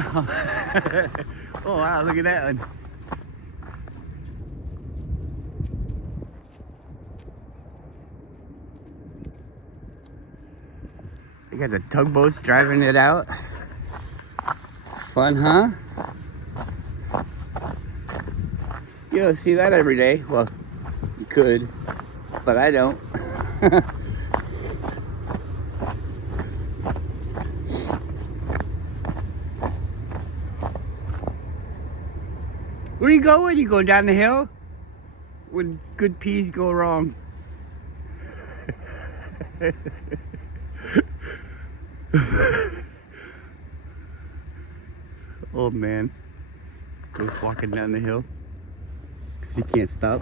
around. Oh wow, look at that one. They got the tugboats driving it out. Fun, huh? You don't see that every day. Well, you could, but I don't. Where you going? You going down the hill? When good peas go wrong. Old man goes walking down the hill because he can't stop.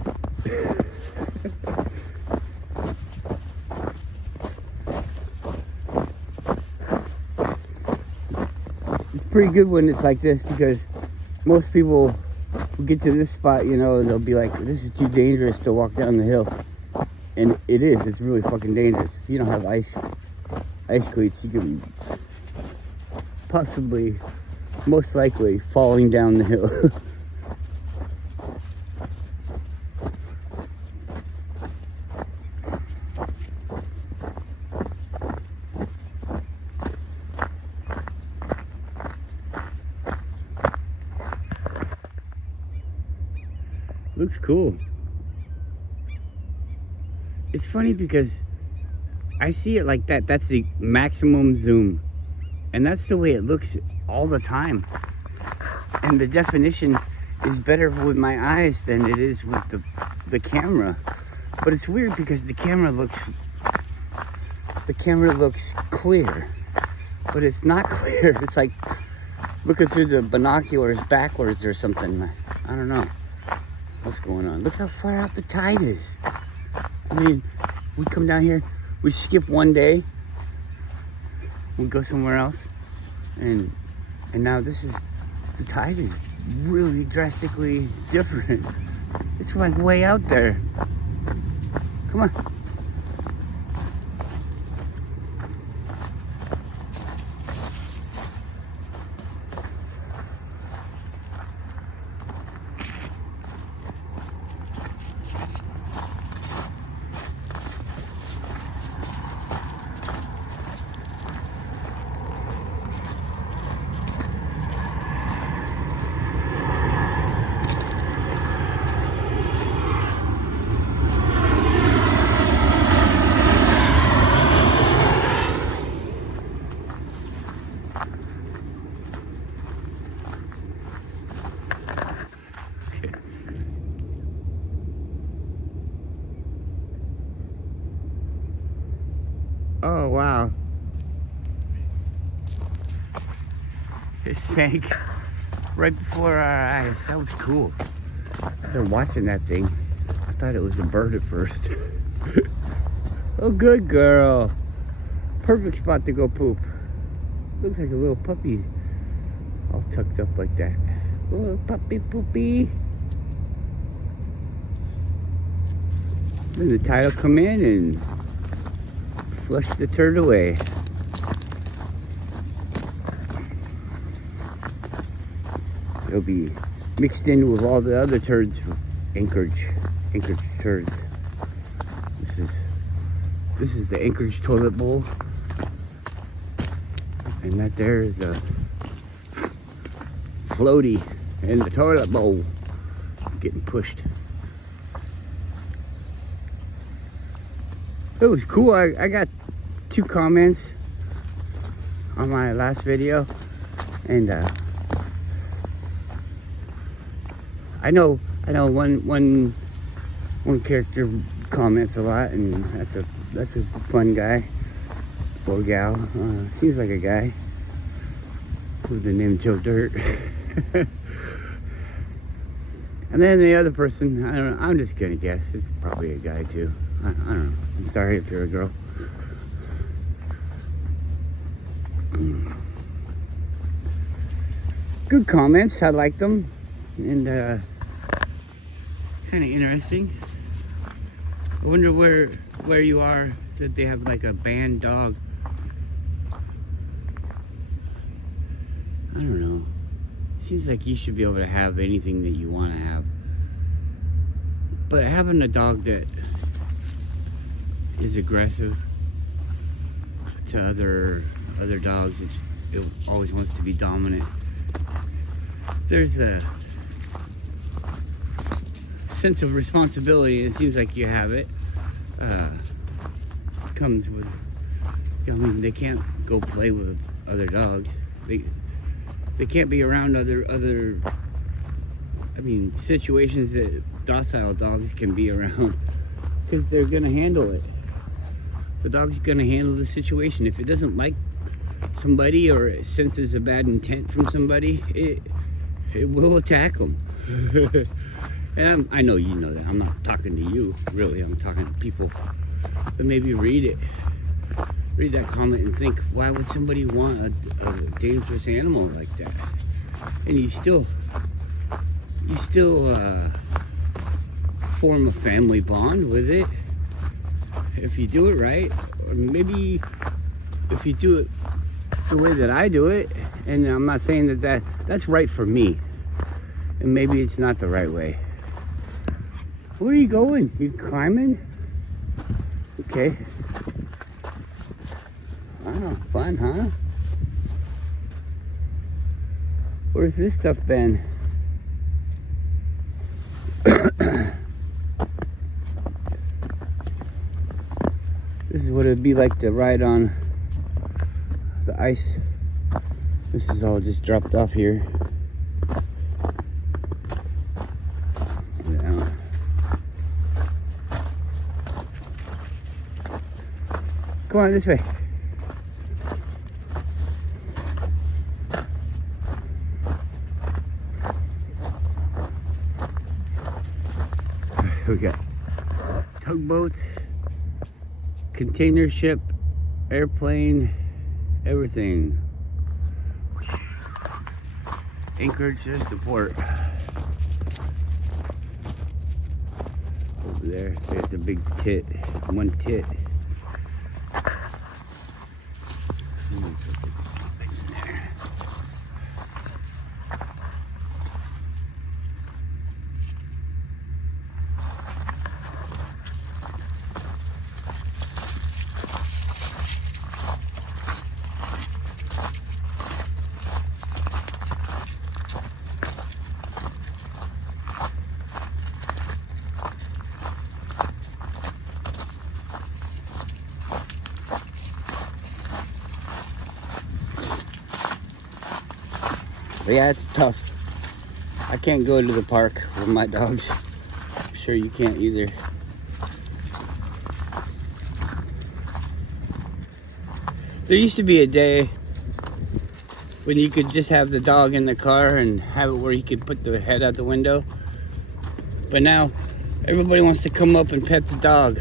It's pretty good when it's like this because most people will get to this spot, you know, and they'll be like, this is too dangerous to walk down the hill. And it is, it's really fucking dangerous. If you don't have ice cleats, you can possibly, most likely, falling down the hill. Looks cool. It's funny because I see it like that. That's the maximum zoom. And that's the way it looks all the time. And the definition is better with my eyes than it is with the camera. But it's weird because the camera looks clear. But it's not clear. It's like looking through the binoculars backwards or something. I don't know what's going on. Look how far out the tide is. I mean, we come down here, we skip one day, we go somewhere else, and now the tide is really drastically different. It's like way out there. Come on. Oh, wow. It sank right before our eyes. That was cool. I've been watching that thing. I thought it was a bird at first. Oh, good girl. Perfect spot to go poop. Looks like a little puppy all tucked up like that. Little puppy poopy. Then the tide will come in and flush the turd away. It'll be mixed in with all the other turds from Anchorage turds. This is the Anchorage toilet bowl, and that there is a floaty in the toilet bowl getting pushed. It was cool. I got 2 comments on my last video, and I know one character comments a lot, and that's a fun guy or gal. Seems like a guy with the name Joe Dirt. And then the other person, I don't know, I'm just gonna guess it's probably a guy too. I don't know. I'm sorry if you're a girl. Good comments. I like them, and kind of interesting. I wonder where you are that they have like a banned dog. I don't know. Seems like you should be able to have anything that you want to have. But having a dog that is aggressive to other dogs, it always wants to be dominant. There's a sense of responsibility, and it seems like you have it. Comes with, I mean, they can't go play with other dogs. They can't be around other I mean, situations that docile dogs can be around, because they're gonna handle it. The dog's gonna handle the situation. If it doesn't like somebody or it senses a bad intent from somebody, it will attack them. And I know you know that. I'm not talking to you, really. I'm talking to people. But maybe read that comment and think, why would somebody want a dangerous animal like that? And you still form a family bond with it if you do it right. Or maybe if you do it the way that I do it, and I'm not saying that's right for me, and maybe it's not the right way. Where are you going? You climbing? Okay. Wow, fun, huh? Where's this stuff been? This is what it'd be like to ride on the ice. This is all just dropped off here. Yeah. Come on, this way. We got tugboats, container ship, airplane, everything. Anchorage, there's the port. Over there, there's the big tit, one tit. But yeah, it's tough. I can't go to the park with my dogs. I'm sure you can't either. There used to be a day when you could just have the dog in the car and have it where you could put the head out the window. But now everybody wants to come up and pet the dog.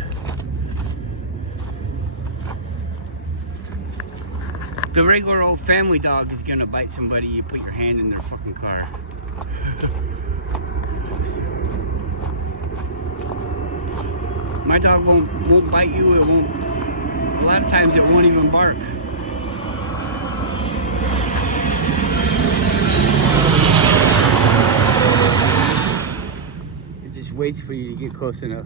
The regular old family dog is gonna bite somebody. You put your hand in their fucking car. My dog won't bite you. It won't. A lot of times it won't even bark. It just waits for you to get close enough.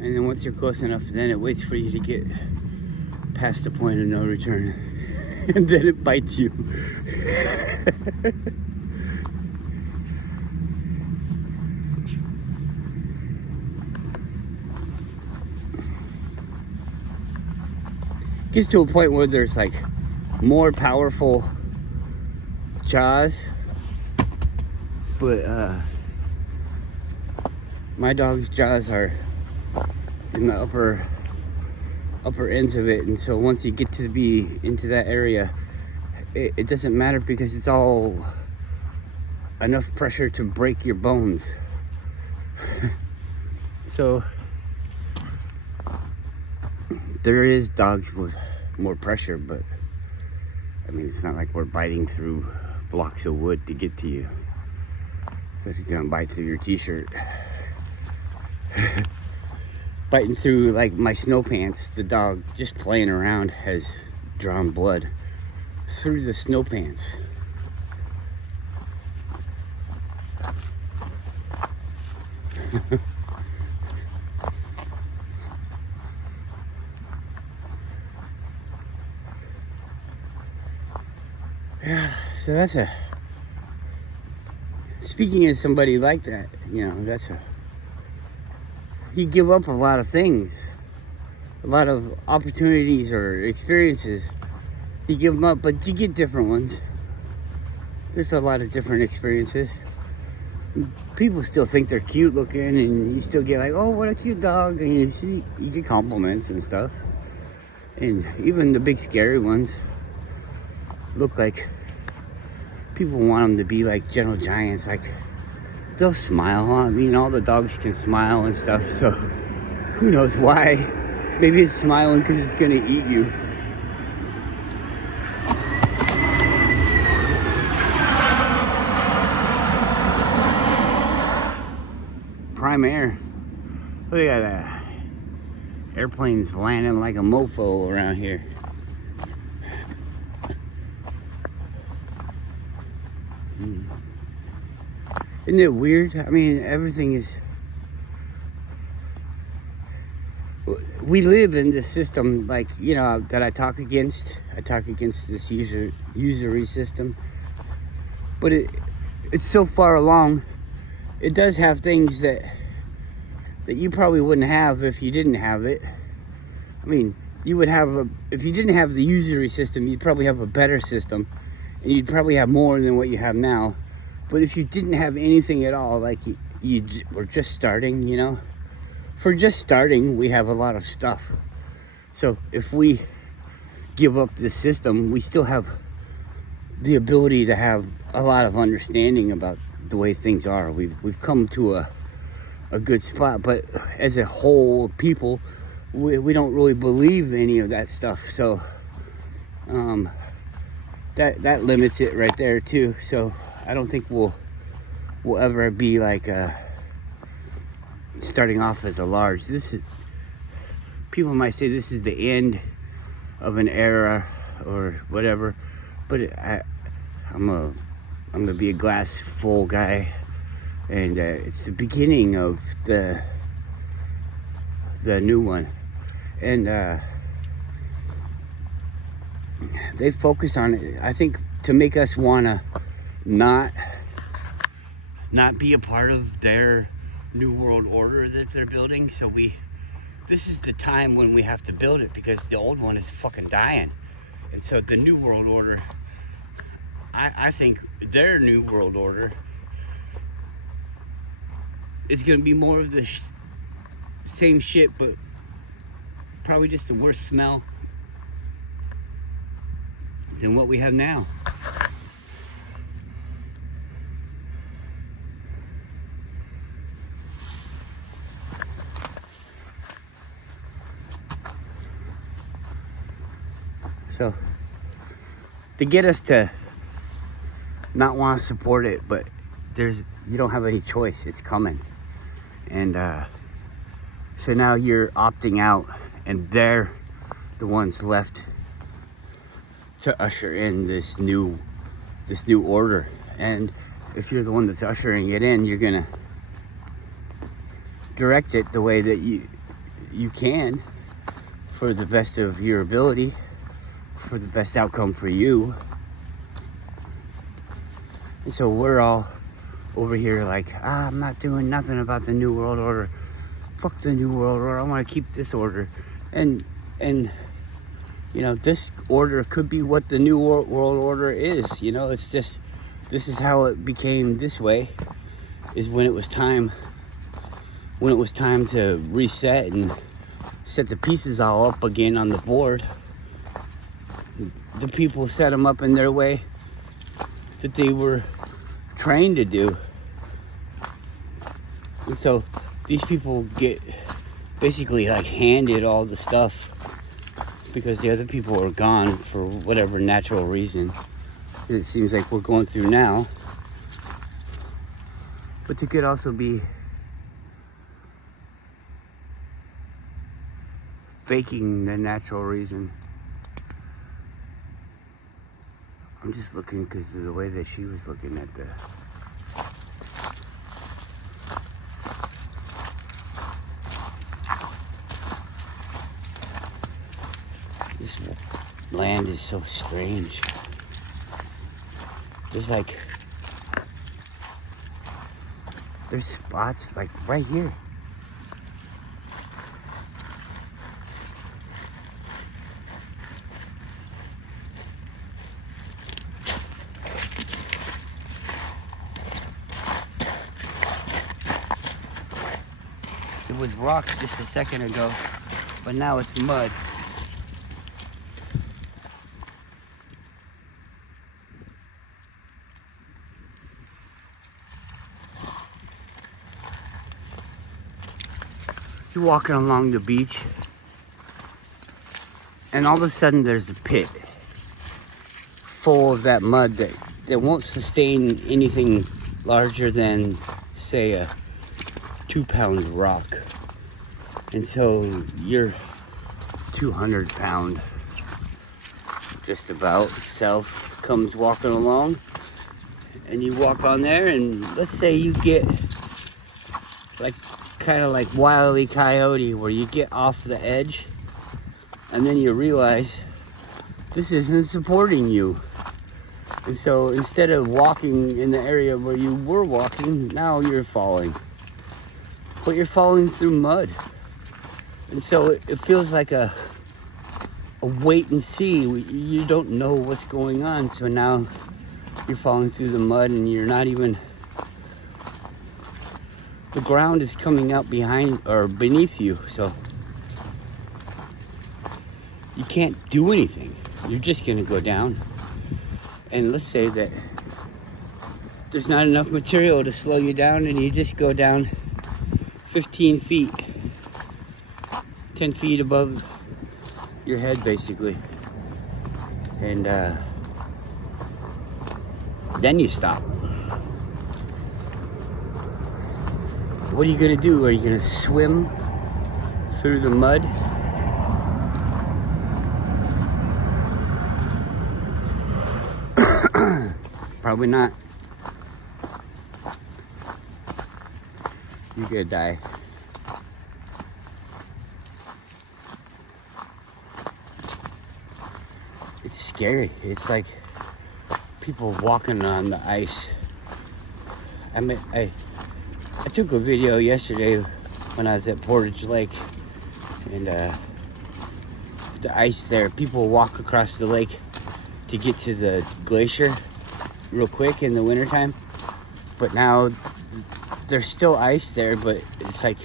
And then once you're close enough, then it waits for you to get past the point of no return. And then it bites you. Gets to a point where there's like more powerful jaws, but my dog's jaws are in the upper ends of it, and so once you get to be into that area, it doesn't matter, because it's all enough pressure to break your bones. So there is dogs with more pressure, but I mean, it's not like we're biting through blocks of wood to get to you. So if you're gonna bite through your t-shirt, biting through like my snow pants, the dog just playing around has drawn blood through the snow pants. Yeah, so that's a... Speaking of somebody like that, you know, that's a... You give up a lot of things. A lot of opportunities or experiences. You give them up, but you get different ones. There's a lot of different experiences. People still think they're cute looking, and you still get like, oh, what a cute dog, and you get compliments and stuff. And even the big scary ones look like people want them to be like gentle giants. Like, they'll smile, huh? I mean, all the dogs can smile and stuff, so who knows why. Maybe it's smiling because it's gonna eat you. Prime Air. Look at that. Airplanes landing like a mofo around here. Isn't it weird? I mean, everything is... We live in this system, like, you know, that I talk against. I talk against this usury system. But it's so far along. It does have things that you probably wouldn't have if you didn't have it. I mean, you would have if you didn't have the usury system, you'd probably have a better system, and you'd probably have more than what you have now. But if you didn't have anything at all, like you were just starting, you know, for just starting, we have a lot of stuff. So if we give up the system, we still have the ability to have a lot of understanding about the way things are. We've come to a good spot, but as a whole people, we don't really believe any of that stuff. So that limits it right there too. So I don't think we'll ever be like starting off as a large. People might say this is the end of an era or whatever, but I'm gonna be a glass full guy, and it's the beginning of the new one. And they focus on it, I think, to make us wanna not be a part of their new world order that they're building. So this is the time when we have to build it, because the old one is fucking dying. And so the new world order, I think their new world order is gonna be more of the same shit, but probably just a worse smell than what we have now. So to get us to not want to support it, but you don't have any choice. It's coming. And so now you're opting out, and they're the ones left to usher in this new order. And if you're the one that's ushering it in, you're gonna direct it the way that you can, for the best of your ability, for the best outcome for you. And so we're all over here like, I'm not doing nothing about the new world order. Fuck the new world order. I want to keep this order. And you know, this order could be what the new world order is. You know, it's just, this is how it became this way, is when it was time to reset and set the pieces all up again on the board. The people set them up in their way that they were trained to do. And so these people get basically like handed all the stuff, because the other people are gone for whatever natural reason it seems like we're going through now. But it could also be faking the natural reason. I'm just looking because of the way that she was looking at land is so strange. There's spots like right here. It was rocks just a second ago, but now it's mud. You're walking along the beach, and all of a sudden there's a pit full of that mud that won't sustain anything larger than, say, a 2-pound rock. And so your 200-pound just about self comes walking along, and you walk on there, and let's say you get like kind of like Wile E. Coyote, where you get off the edge and then you realize this isn't supporting you. And so instead of walking in the area where you were walking, now you're falling. But you're falling through mud. And so it feels like a wait and see. You don't know what's going on. So now you're falling through the mud, and you're not even, the ground is coming up behind or beneath you. So you can't do anything. You're just gonna go down. And let's say that there's not enough material to slow you down, and you just go down 15 feet, 10 feet above your head basically. And then you stop. What are you gonna do? Are you gonna swim through the mud? Probably not. You're gonna die. It's scary. It's like people walking on the ice. I took a video yesterday when I was at Portage Lake, and the ice there, people walk across the lake to get to the glacier real quick in the wintertime. But now there's still ice there, but it's like,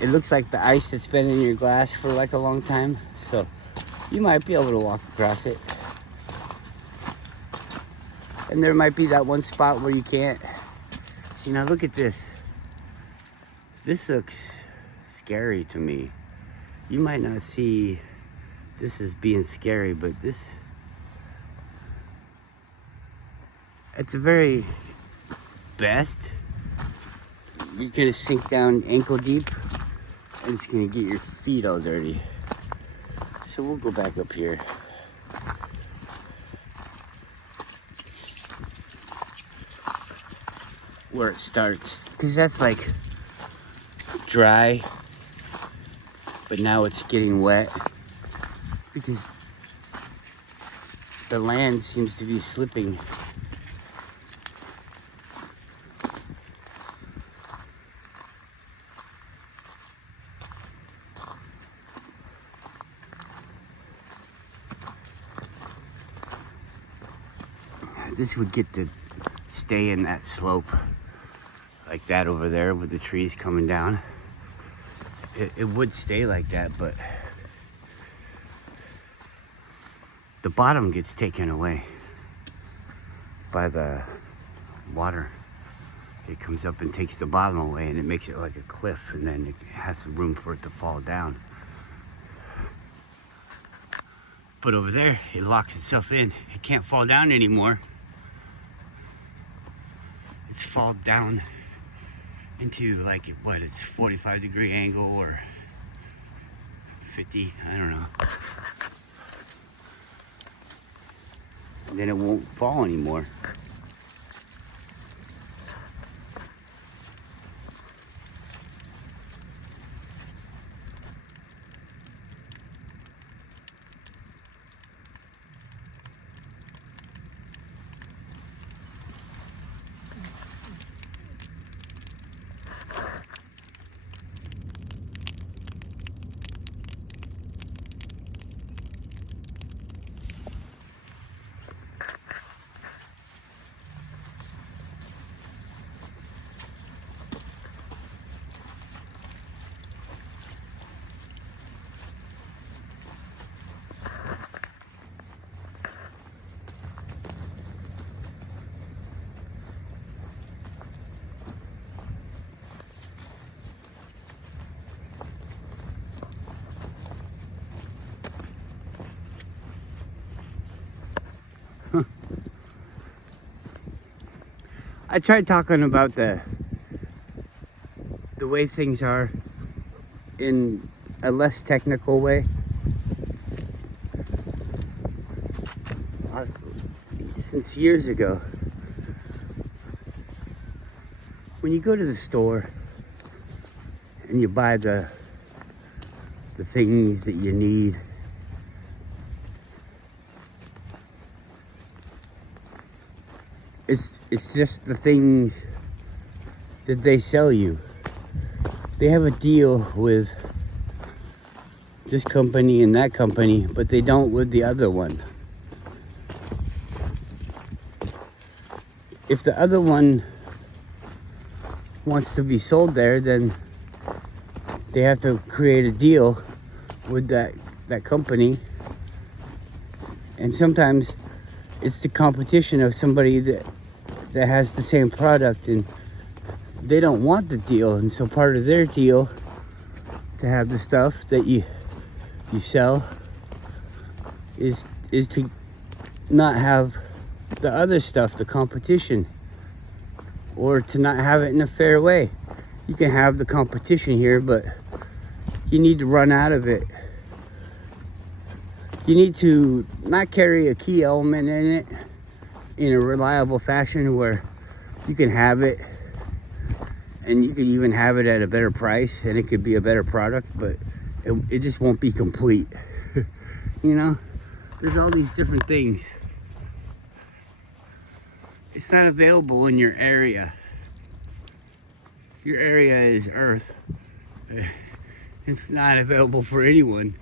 it looks like the ice that's been in your glass for like a long time. So you might be able to walk across it. And there might be that one spot where you can't. See, now look at this. This looks scary to me. You might not see this as being scary, but this, at the very best, you're gonna sink down ankle deep, and it's gonna get your feet all dirty. So we'll go back up here. Where it starts, because that's like dry, but now it's getting wet because the land seems to be slipping. This would get to stay in that slope like that over there with the trees coming down. It would stay like that, but the bottom gets taken away by the water. It comes up and takes the bottom away, and it makes it like a cliff, and then it has room for it to fall down. But over there, it locks itself in. It can't fall down anymore. It's fall down into like, what, it's 45-degree angle or 50, I don't know. And then it won't fall anymore. I tried talking about the way things are in a less technical way. Since years ago, when you go to the store and you buy the things that you need, it's just the things that they sell you. They have a deal with this company and that company, but they don't with the other one. If the other one wants to be sold there, then they have to create a deal with that company. And sometimes it's the competition of somebody that has the same product, and they don't want the deal. And so part of their deal to have the stuff that you sell is to not have the other stuff, the competition, or to not have it in a fair way. You can have the competition here, but you need to run out of it. You need to not carry a key element in it in a reliable fashion where you can have it, and you could even have it at a better price, and it could be a better product, but it just won't be complete. You know, there's all these different things. It's not available in your area. Your area is Earth. It's not available for anyone.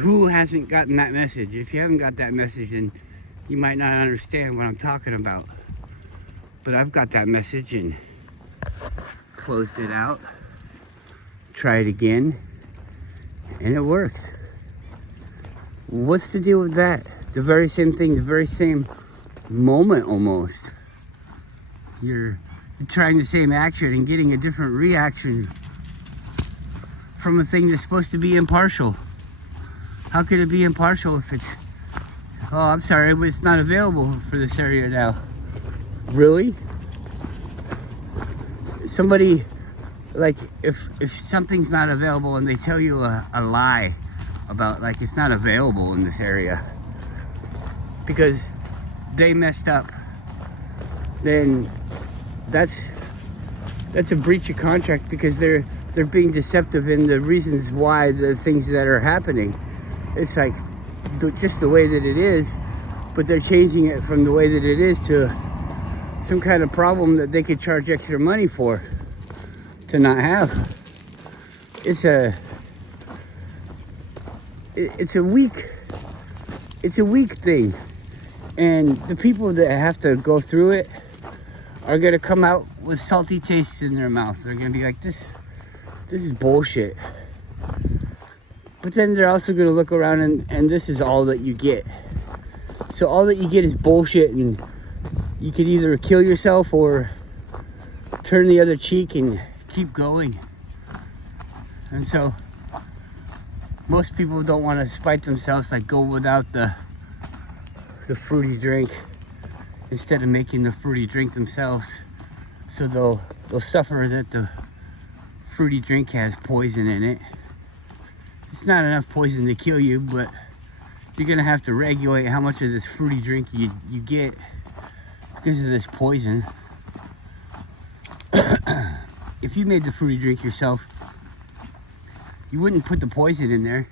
Who hasn't gotten that message? If you haven't got that message, then you might not understand what I'm talking about. But I've got that message and closed it out. Tried again, and it worked. What's the deal with that? The very same thing, the very same moment almost. You're trying the same action and getting a different reaction from a thing that's supposed to be impartial. How could it be impartial if it's, oh, I'm sorry, it's not available for this area now? Really? Somebody, like, if something's not available and they tell you a lie about, like, it's not available in this area because they messed up, then that's a breach of contract, because they're being deceptive in the reasons why the things that are happening. It's like just the way that it is, but they're changing it from the way that it is to some kind of problem that they could charge extra money for to not have. It's a weak thing, and the people that have to go through it are gonna come out with salty tastes in their mouth. They're gonna be like, this is bullshit. But then they're also gonna look around and this is all that you get. So all that you get is bullshit, and you could either kill yourself or turn the other cheek and keep going. And so most people don't want to spite themselves, like go without the fruity drink instead of making the fruity drink themselves. So they'll suffer that the fruity drink has poison in it. It's not enough poison to kill you, but you're gonna have to regulate how much of this fruity drink you get because of this poison. If you made the fruity drink yourself, you wouldn't put the poison in there.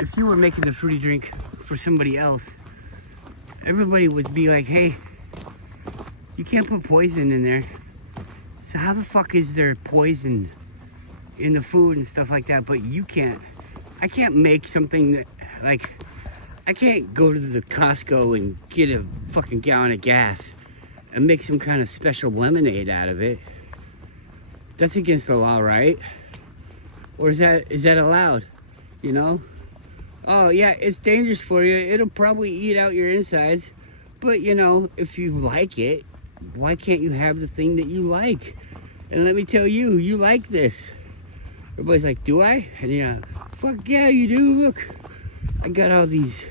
If you were making the fruity drink for somebody else, everybody would be like, hey, you can't put poison in there. So how the fuck is there poison in the food and stuff like that, but you can't? I can't make something that, like, I can't go to the Costco and get a fucking gallon of gas and make some kind of special lemonade out of it. That's against the law, right? Or is that allowed? You know? Oh yeah, it's dangerous for you. It'll probably eat out your insides. But you know, if you like it, why can't you have the thing that you like? And let me tell you, you like this. Everybody's like, do I? And yeah, fuck yeah, you do. Look, I got all these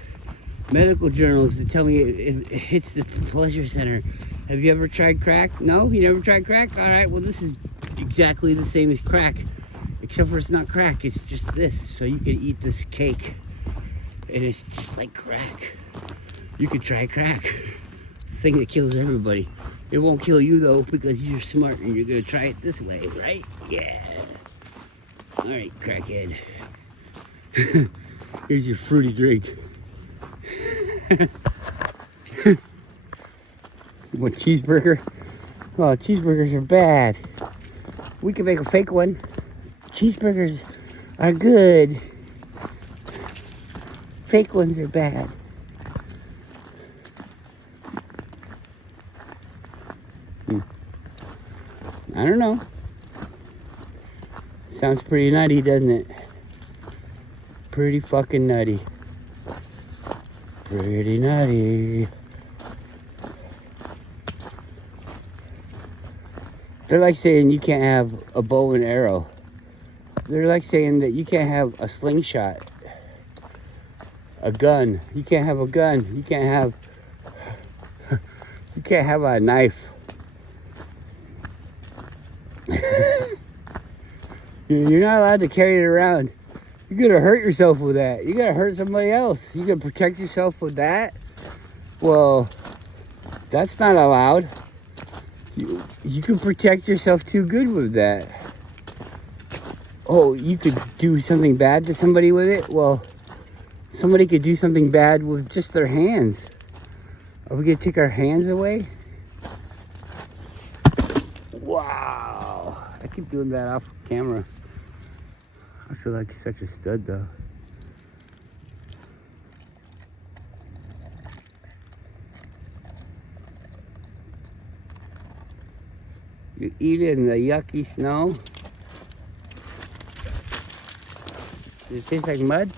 medical journals that tell me it hits the pleasure center. Have you ever tried crack? No? You never tried crack? All right, well, this is exactly the same as crack, except for it's not crack, it's just this. So you can eat this cake, and it's just like crack. You could try crack. The thing that kills everybody. It won't kill you, though, because you're smart and you're going to try it this way, right? Yeah. All right, crackhead. Here's your fruity drink. What, cheeseburger? Oh, cheeseburgers are bad. We can make a fake one. Cheeseburgers are good. Fake ones are bad. I don't know. Sounds pretty nutty, doesn't it? Pretty fucking nutty. Pretty nutty. They're like saying you can't have a bow and arrow. They're like saying that you can't have a slingshot, a gun. You can't have a gun. You can't have a knife. You're not allowed to carry it around. You're gonna hurt yourself with that. You're gonna hurt somebody else. You gonna protect yourself with that? Well, that's not allowed. You can protect yourself too good with that. Oh, you could do something bad to somebody with it? Well, somebody could do something bad with just their hands. Are we gonna take our hands away? Wow. I keep doing that off camera. I feel like such a stud, though. You eat it in the yucky snow. Does it taste like mud?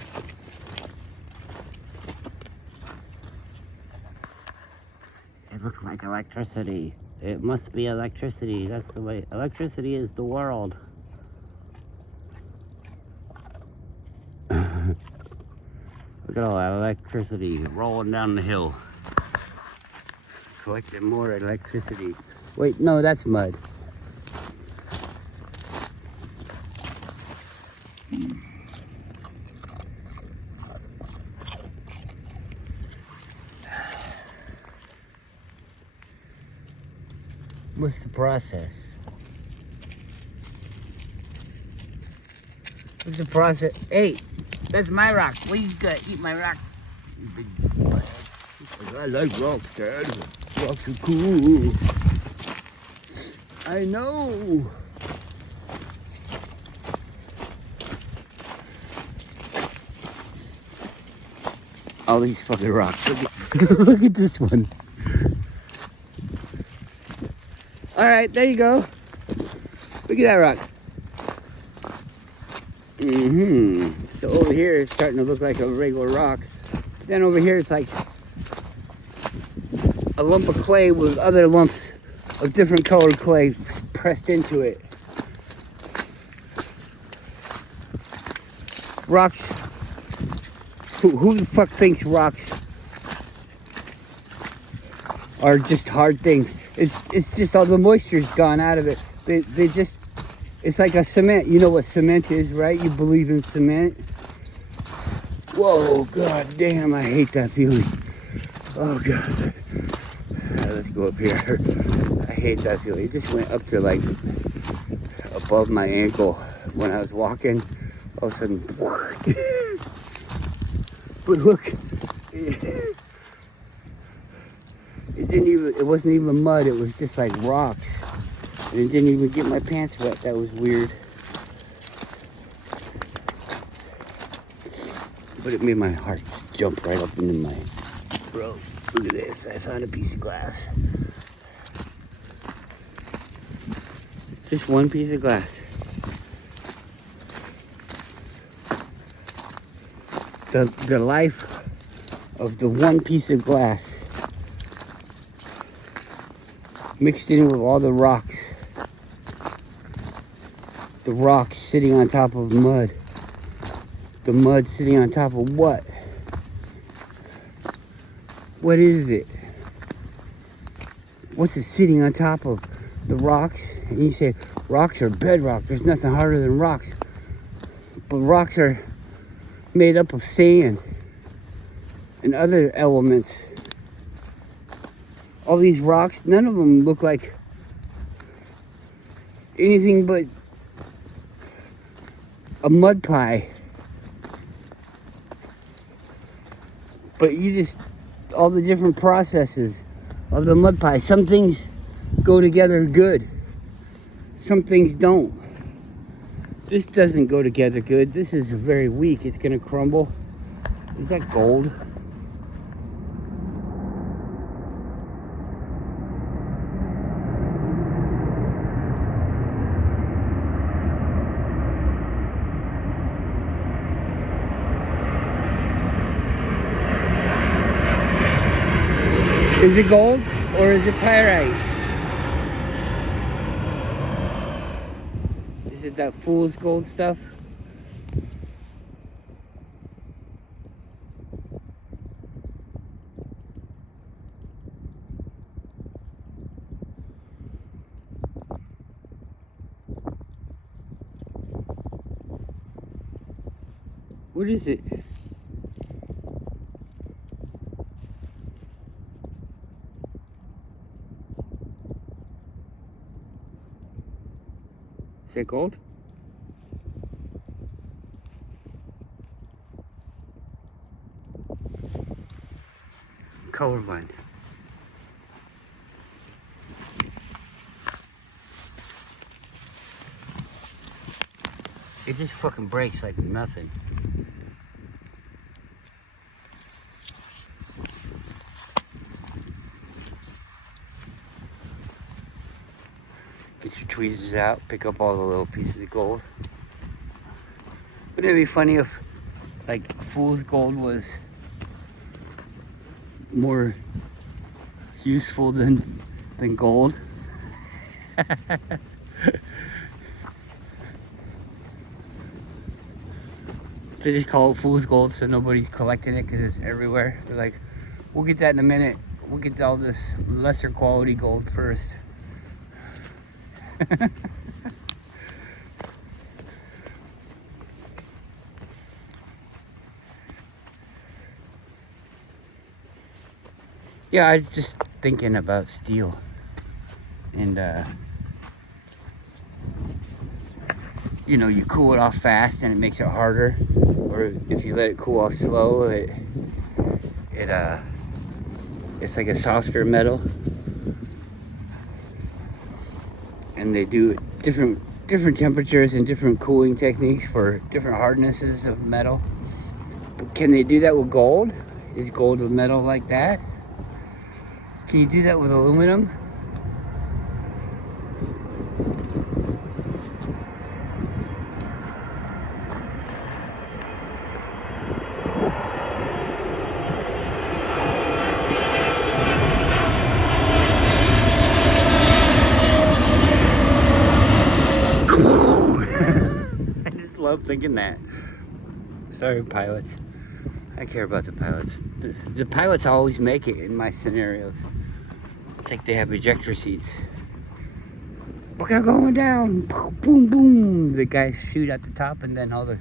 It looks like electricity. It must be electricity. That's the way. Electricity is the world. Look at all that electricity rolling down the hill. Collecting more electricity. Wait, no, that's mud. What's the process? What's the process? Hey, that's my rock. What you got? Eat my rock. You big I like rocks, Dad. Rocks are cool. I know. All these fucking rocks. Look at this one. All right, there you go. Look at that rock. So over here it's starting to look like a regular rock. Then over here it's like a lump of clay with other lumps of different colored clay pressed into it. Rocks. Who the fuck thinks rocks are just hard things? It's just all the moisture's gone out of it. They just, it's like a cement. You know what cement is, right? You believe in cement. Whoa, god damn, I hate that feeling. Oh god. Let's go up here. I hate that feeling. It just went up to like above my ankle when I was walking. All of a sudden, but look, it wasn't even mud, it was just like rocks. And it didn't even get my pants wet. That was weird. But it made my heart just jump right up into my throat. Look at this, I found a piece of glass. Just one piece of glass. The life of the one piece of glass mixed in with all the rocks. The rocks sitting on top of mud. The mud sitting on top of what? What is it? What's it sitting on top of? The rocks? And you say, rocks are bedrock. There's nothing harder than rocks. But rocks are made up of sand and other elements. All these rocks, none of them look like anything but a mud pie. But you just, all the different processes of the mud pie. Some things go together good. Some things don't. This doesn't go together good. This is very weak. It's gonna crumble. Is that gold? Is it gold or is it pyrite? Is it that fool's gold stuff? What is it? Is it gold? Colorblind. It just fucking breaks like nothing. Get your tweezers out, pick up all the little pieces of gold. Wouldn't it be funny if, like, fool's gold was more useful than gold? They just call it fool's gold so nobody's collecting it because it's everywhere. They're like, we'll get that in a minute. We'll get all this lesser quality gold first. Yeah, I was just thinking about steel. And, you know, you cool it off fast and it makes it harder. Or if you let it cool off slow, it's like a softer metal. And they do different temperatures and different cooling techniques for different hardnesses of metal. But can they do that with gold? Is gold a metal like that? Can you do that with aluminum? I just love thinking that. Sorry, pilots. I care about the pilots. The pilots always make it in my scenarios. It's like they have ejector seats. We're gonna going down. Boom, boom, boom. The guys shoot at the top, and then all the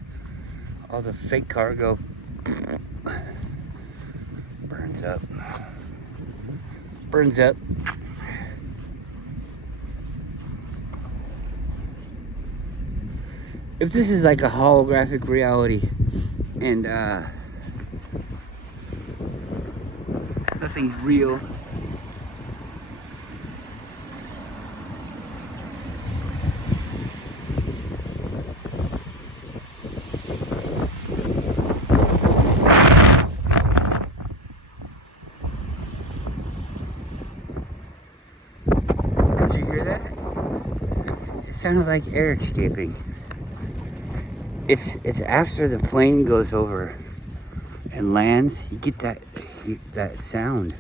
fake cargo burns up. Burns up. If this is like a holographic reality, and nothing's real. Did you hear that? It sounded like air escaping. It's after the plane goes over and lands, you get that sound.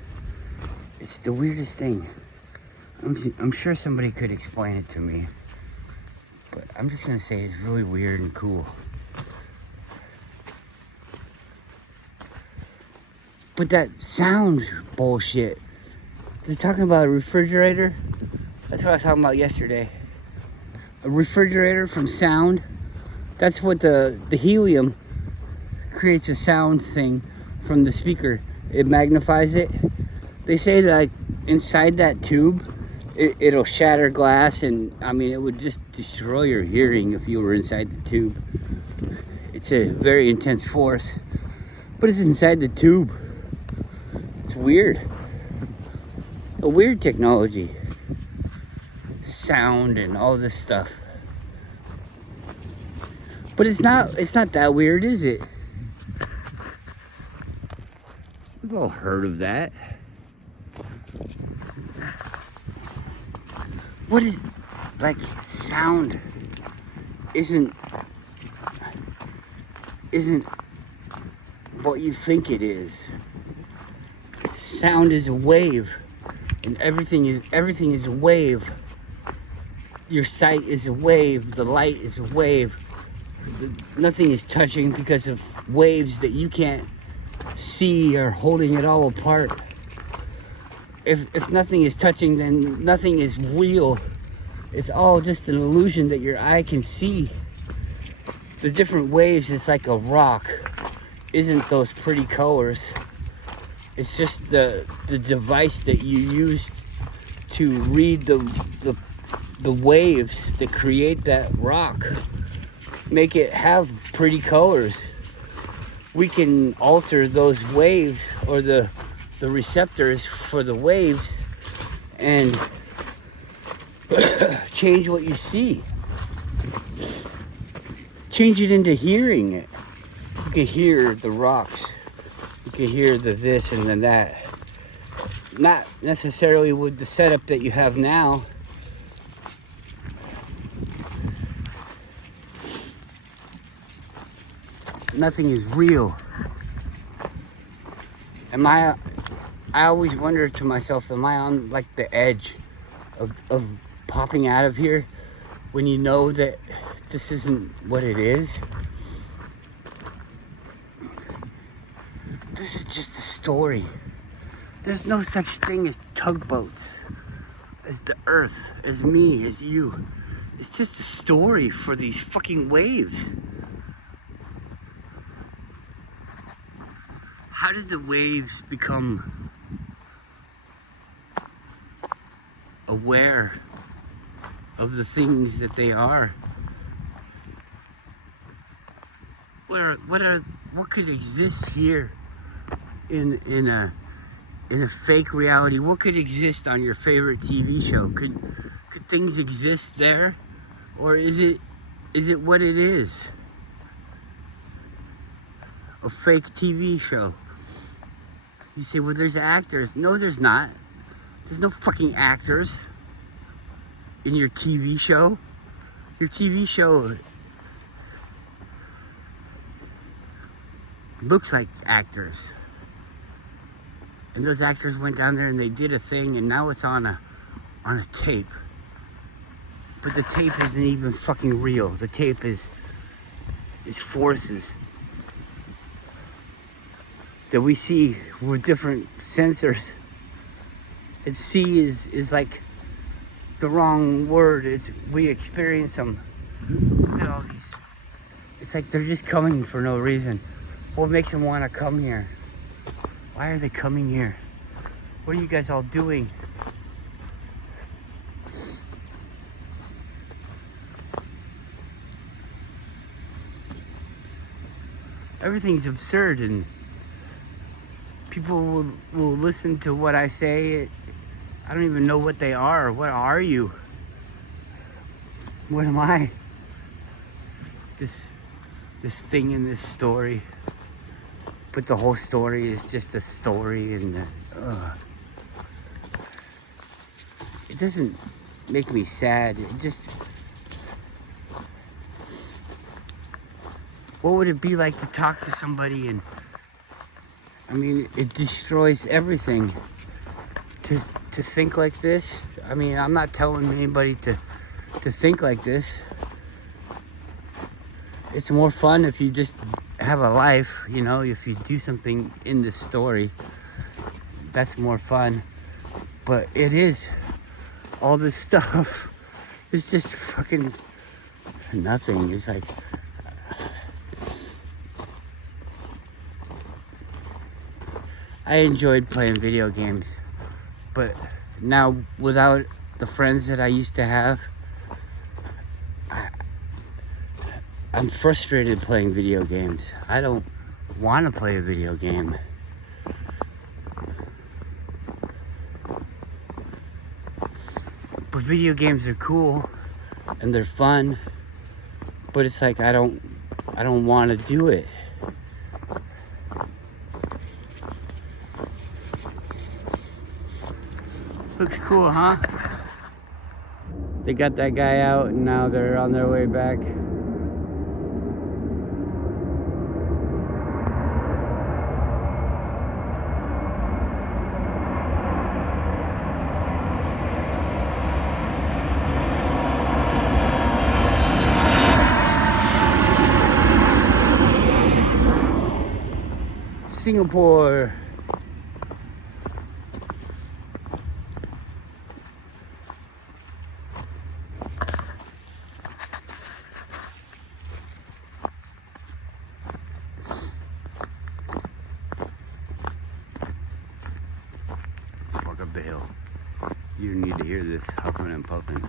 It's the weirdest thing. I'm sure somebody could explain it to me, but I'm just gonna say it's really weird and cool. But that sound bullshit. They're talking about a refrigerator. That's what I was talking about yesterday. A refrigerator from sound. That's what the helium creates, a sound thing from the speaker. It magnifies it. They say that like, inside that tube, it'll shatter glass, and I mean it would just destroy your hearing if you were inside the tube. It's a very intense force, but it's inside the tube. It's weird. A weird technology. Sound and all this stuff. But it's not that weird, is it? We've all heard of that. What is, like, sound isn't what you think it is. Sound is a wave, and everything is a wave. Your sight is a wave, the light is a wave. Nothing is touching because of waves that you can't see or holding it all apart. If nothing is touching, then nothing is real. It's all just an illusion that your eye can see. The different waves, it's like a rock. Isn't those pretty colors? It's just the device that you use to read the waves that create that rock. Make it have pretty colors. We can alter those waves, or the receptors for the waves, and change what you see. Change it into hearing it. You can hear the rocks. You can hear the this and the that. Not necessarily with the setup that you have now. Nothing is real. I always wonder to myself, am I on like the edge of popping out of here when you know that this isn't what it is? This is just a story. There's no such thing as tugboats, as the earth, as me, as you. It's just a story for these fucking waves. How did the waves become aware of the things that they are? What could exist here in a fake reality? What could exist on your favorite TV show? Could things exist there, or is it what it is? A fake TV show. You say, well, there's actors. No, there's not. There's no fucking actors in your TV show. Your TV show looks like actors. And those actors went down there and they did a thing, and now it's on a tape. But the tape isn't even fucking real. The tape is forces that we see with different sensors. And see is like the wrong word. We experience them. Look at all these. It's like they're just coming for no reason. What makes them want to come here? Why are they coming here? What are you guys all doing? Everything's absurd, and people will listen to what I say. I don't even know what they are. What are you? What am I? This thing in this story. But the whole story is just a story, and it doesn't make me sad. It just, what would it be like to talk to somebody? And I mean, it destroys everything to think like this. I mean, I'm not telling anybody to think like this. It's more fun if you just have a life, you know, if you do something in this story, that's more fun. But it is, all this stuff is just fucking nothing. It's like, I enjoyed playing video games, but now without the friends that I used to have, I'm frustrated playing video games. I don't want to play a video game. But video games are cool and they're fun, but it's like I don't want to do it. Looks cool, huh? They got that guy out and now they're on their way back. Singapore. Let's walk up the hill. You need to hear this huffing and puffing.